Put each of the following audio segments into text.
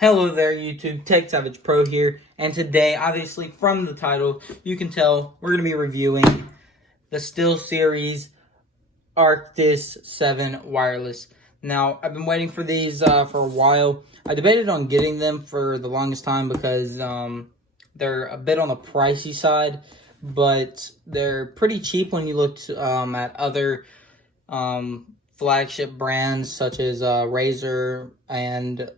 Hello there YouTube, Tech Savage Pro here, and today, obviously from the title, you can tell we're going to be reviewing the SteelSeries Arctis 7 wireless. Now, I've been waiting for these for a while. I debated on getting them for the longest time because they're a bit on the pricey side, but they're pretty cheap when you look at other flagship brands such as Razer and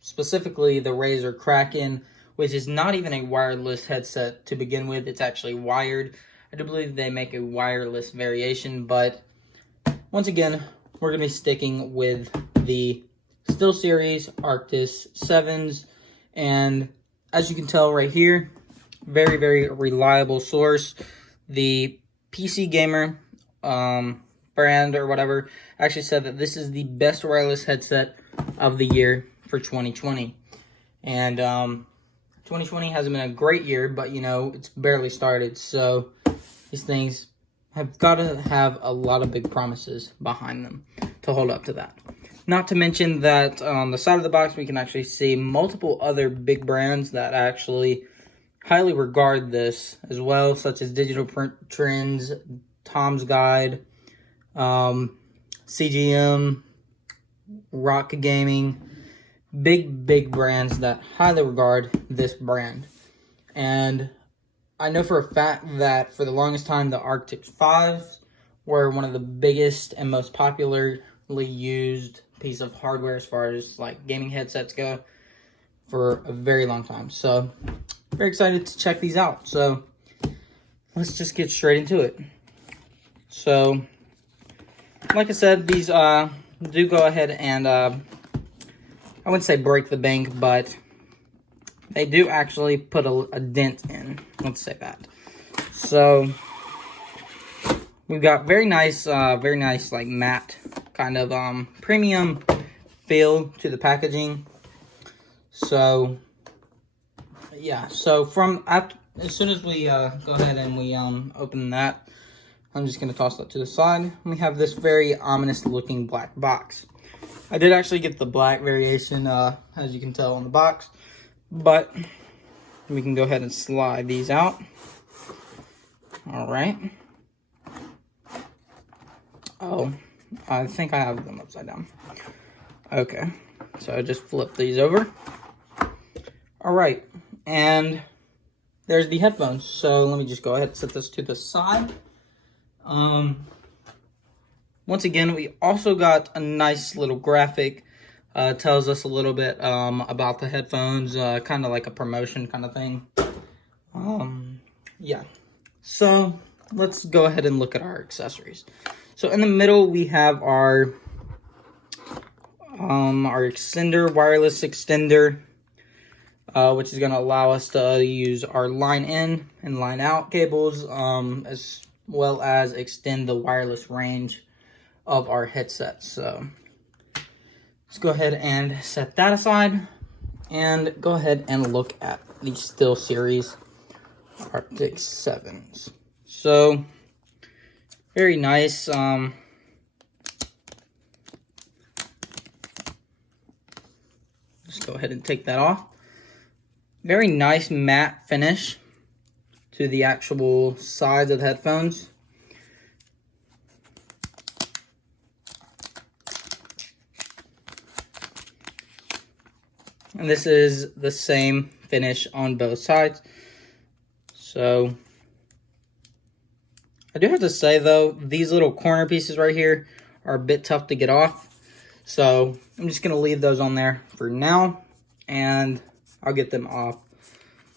specifically the Razer Kraken, which is not even a wireless headset to begin with. It's actually wired. I do believe they make a wireless variation, but once again, we're going to be sticking with the SteelSeries Arctis 7s, and as you can tell right here, very, very reliable source. The PC Gamer brand or whatever actually said that this is the best wireless headset of the year for 2020. And 2020 hasn't been a great year, but you know, it's barely started, so these things have got to have a lot of big promises behind them to hold up to that. Not to mention that on the side of the box we can actually see multiple other big brands that actually highly regard this as well, such as Digital Print Trends, Tom's Guide, CGM, Rock Gaming. Big brands that highly regard this brand. And I know for a fact that for the longest time the Arctis 5s were one of the biggest and most popularly used piece of hardware as far as like gaming headsets go for a very long time. So very excited to check these out. So let's just get straight into it. So like I said, these do go ahead and I wouldn't say break the bank, but they do actually put a dent in. Let's say that. So we've got very nice like matte kind of premium feel to the packaging. So yeah, so as soon as we go ahead and we open that, I'm just gonna toss that to the side. We have this very ominous looking black box. I did actually get the black variation, as you can tell on the box, but we can go ahead and slide these out. All right. Oh, I think I have them upside down. Okay, so I just flip these over. All right, and there's the headphones. So let me just go ahead and set this to the side. Once again, we also got a nice little graphic. Tells us a little bit about the headphones, kind of like a promotion kind of thing. Yeah. So let's go ahead and look at our accessories. So in the middle, we have our extender, wireless extender, which is going to allow us to use our line in and line out cables, as well as extend the wireless range of our headset. So let's go ahead and set that aside and go ahead and look at the SteelSeries Arctis 7s. So very nice. Just go ahead and take that off. Very nice matte finish to the actual sides of the headphones. And this is the same finish on both sides. So I do have to say though, these little corner pieces right here are a bit tough to get off. So I'm just going to leave those on there for now, and I'll get them off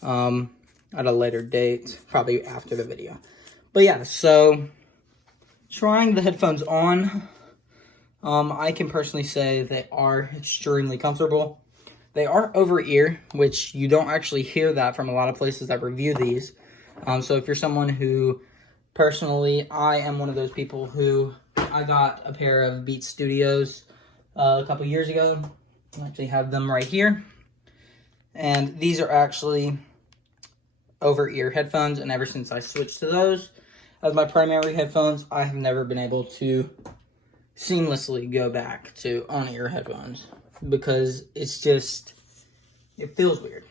at a later date, probably after the video. But yeah, so trying the headphones on, I can personally say they are extremely comfortable. They are over-ear, which you don't actually hear that from a lot of places that review these. So if you're someone who, personally, I am one of those people who, I got a pair of Beats Studios a couple years ago. I actually have them right here. And these are actually over-ear headphones, and ever since I switched to those as my primary headphones, I have never been able to seamlessly go back to on-ear headphones, because it's just It feels weird.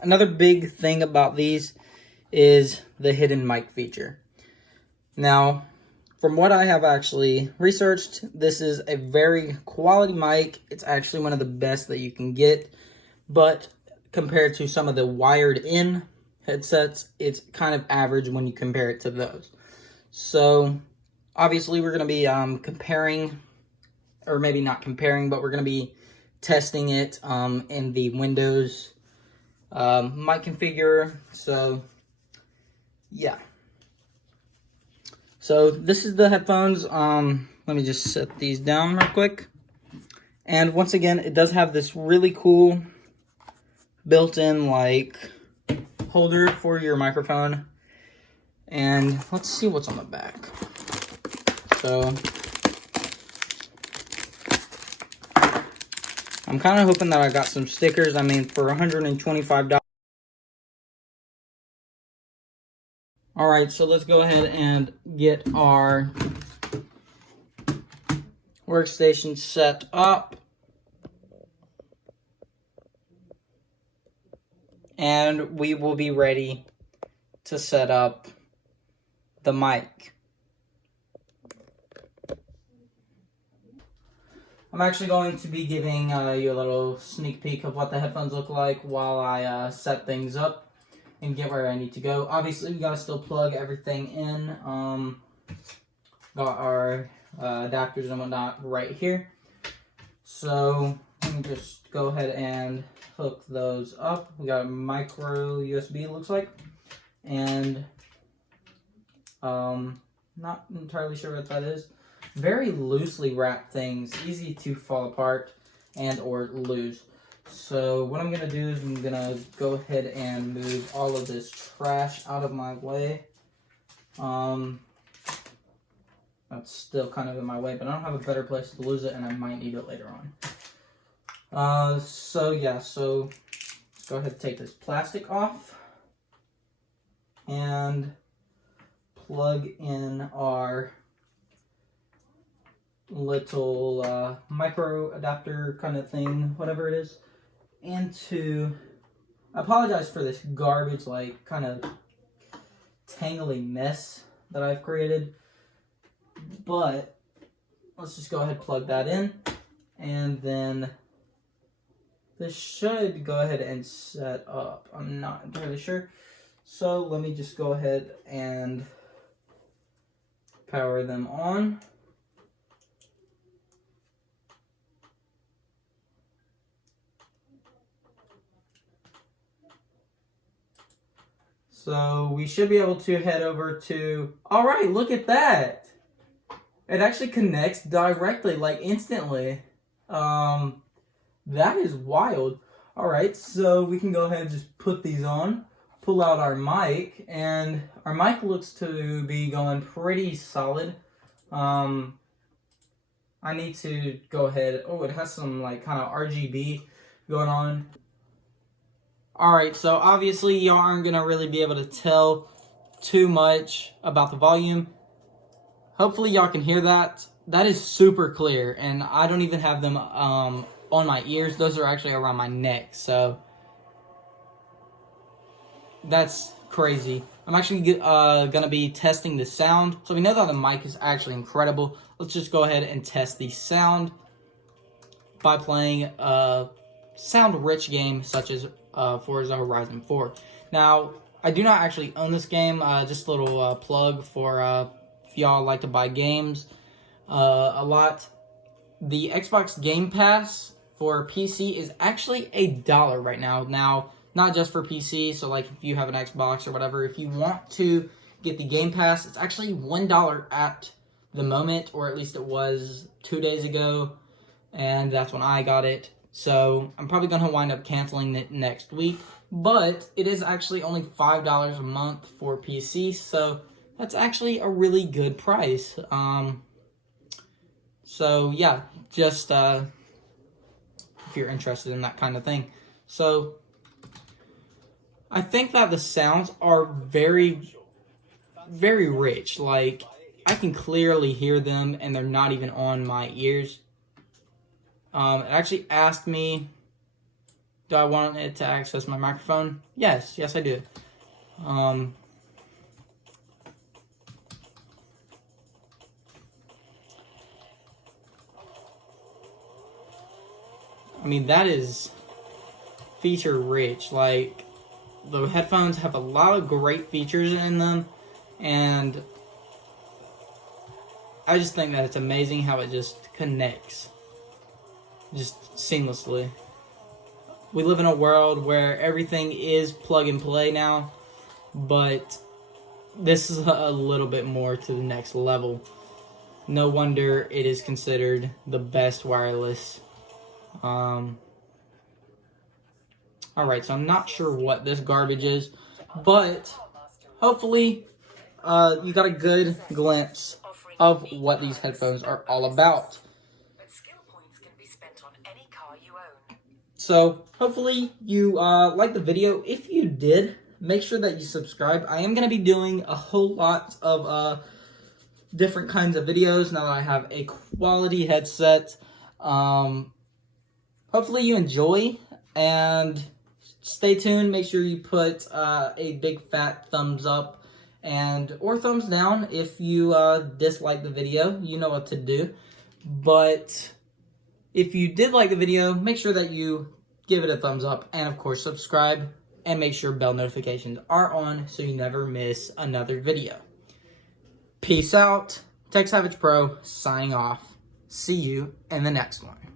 Another big thing about these is the hidden mic feature. Now, from what I have actually researched, this is a very quality mic. It's actually one of the best that you can get, but compared to some of the wired-in headsets, it's kind of average when you compare it to those. So, obviously, we're going to be comparing, or maybe not comparing, but we're going to be testing it in the Windows mic configure. So, yeah. So, this is the headphones. Let me just set these down real quick. And once again, it does have this really cool built-in, like, holder for your microphone. And let's see what's on the back. So, I'm kind of hoping that I got some stickers. I mean, for $125. Alright, so let's go ahead and get our workstation set up. And we will be ready to set up the mic. I'm actually going to be giving you a little sneak peek of what the headphones look like while I set things up and get where I need to go. Obviously, we gotta still plug everything in. Got our adapters and whatnot right here. So let me just go ahead and hook those up. We got a micro USB, it looks like, and not entirely sure what that is. Very loosely wrapped things, easy to fall apart and or lose. So what I'm gonna do is I'm gonna go ahead and move all of this trash out of my way. That's still kind of in my way, but I don't have a better place to lose it, and I might need it later on. So let's go ahead and take this plastic off and plug in our little micro adapter kind of thing, whatever it is, into, I apologize for this garbage, like, kind of tangly mess that I've created, but let's just go ahead and plug that in, and then this should go ahead and set up. I'm not entirely sure, so let me just go ahead and power them on. So we should be able to head over to, all right, look at that. It actually connects directly, like instantly. That is wild. All right, so we can go ahead and just put these on, pull out our mic, and our mic looks to be going pretty solid. I need to go ahead, oh, it has some like kind of RGB going on. Alright, so obviously y'all aren't going to really be able to tell too much about the volume. Hopefully y'all can hear that. That is super clear, and I don't even have them on my ears. Those are actually around my neck, so that's crazy. I'm actually going to be testing the sound. So we know that the mic is actually incredible. Let's just go ahead and test the sound by playing a sound-rich game such as Forza Horizon 4. Now, I do not actually own this game. Just a little plug for if y'all like to buy games a lot. The Xbox Game Pass for PC is actually $1 right now. Now, not just for PC, so like if you have an Xbox or whatever, if you want to get the Game Pass, it's actually $1 at the moment, or at least it was 2 days ago, and that's when I got it. So I'm probably going to wind up canceling it next week, but it is actually only $5 a month for PC, so that's actually a really good price. So yeah, just if you're interested in that kind of thing. So I think that the sounds are very, very rich. Like, I can clearly hear them, and they're not even on my ears. It actually asked me Do I want it to access my microphone? Yes, I do. I mean, that is feature rich. Like, the headphones have a lot of great features in them, and I just think that it's amazing how it just connects just seamlessly. We live in a world where everything is plug and play now, but this is a little bit more to the next level. No wonder it is considered the best wireless. Alright, so I'm not sure what this garbage is, but hopefully you got a good glimpse of what these headphones are all about. So hopefully you liked the video. If you did, make sure that you subscribe. I am going to be doing a whole lot of different kinds of videos now that I have a quality headset. Hopefully you enjoy, and stay tuned. Make sure you put a big fat thumbs up or thumbs down if you dislike the video. You know what to do. But if you did like the video, make sure that you give it a thumbs up, and of course subscribe, and make sure bell notifications are on so you never miss another video. Peace out. Tech Savage Pro signing off. See you in the next one.